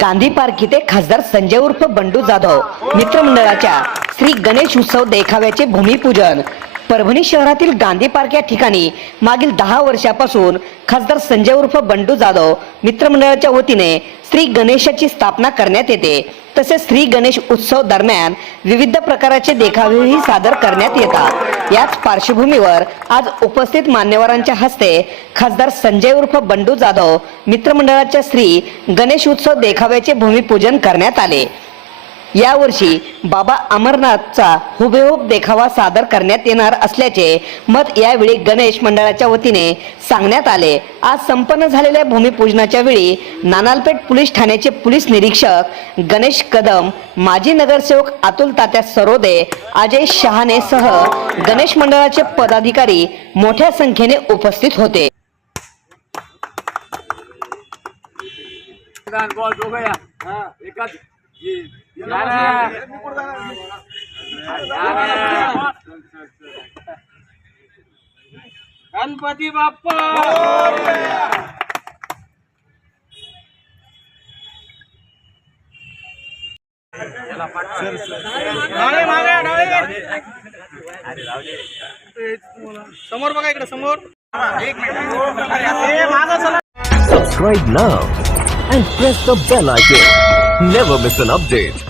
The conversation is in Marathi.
गांधी पार्क येथे खासदार संजय उर्फ बंडू जाधव मित्रमंडळाच्या श्री गणेश उत्सव देखाव्याचे भूमिपूजन। परभणी शहरातील गांधी पार्क या ठिकाणी मागील 10 वर्षापासून खासदार संजय उर्फ बंडू जाधव मित्रमंडळाच्या वतीने श्री गणेशाची स्थापना करण्यात येते। तसेच श्री गणेश उत्सव दरम्यान विविध प्रकारचे देखावेही सादर करण्यात येतात। याच पार्श्वभूमीवर आज उपस्थित मान्यवरांच्या हस्ते खासदार संजय उर्फ बंडू जाधव मित्रमंडळाच्या श्री गणेश उत्सव देखाव्याचे भूमिपूजन करण्यात आले। यावर्षी बाबा अमरनाथचा हुबेहूब देखावा सादर करण्यात येणार असल्याचे मत यावेळी गणेश मंडळाच्या वतीने सांगण्यात आले। आज संपन्न झालेल्या भूमिपूजनाच्या वेळी नानालपेठ पोलीस ठाण्याचे पोलीस निरीक्षक गणेश कदम, माजी नगरसेवक अतुल तात्या सरोदे, अजय शहाणे सह गणेश मंडळाचे पदाधिकारी मोठ्या संख्येने उपस्थित होते। गणपती बाप्पा समोर बघा, इकडे समोर। Subscribe now and press the bell icon. Never miss an update.